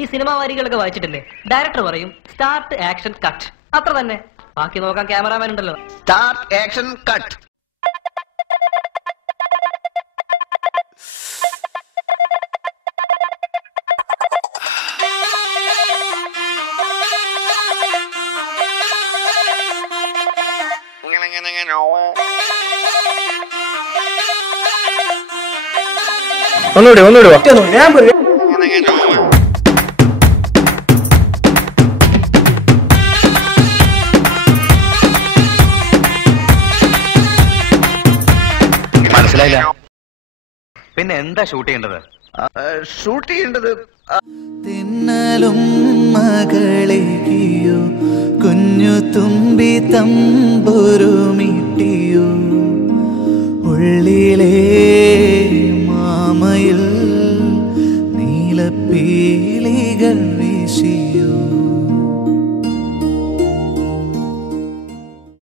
ഈ cinema വാരികളൊക്കെ വായിച്ചിട്ടില്ലേ? Director പറയും start action cut, അത്ര തന്നെ. ബാക്കി നോക്കാൻ ക്യാമറാമാൻ ഉണ്ടല്ലോ. Start action cut. ഒന്നുകൂടി ഞാൻ പറയാം. മനസ്സിലായില്ല. പിന്നെ എന്താ ഷൂട്ട് ചെയ്യേണ്ടത്? ഷൂട്ട് ചെയ്യേണ്ടത് തിന്നലും മകളെയോ കുഞ്ഞു തുമ്പി തമ്പുരുമിട്ടിയോ ഉള്ളിലെ മാമയിൽ നീലപ്പീലികൾ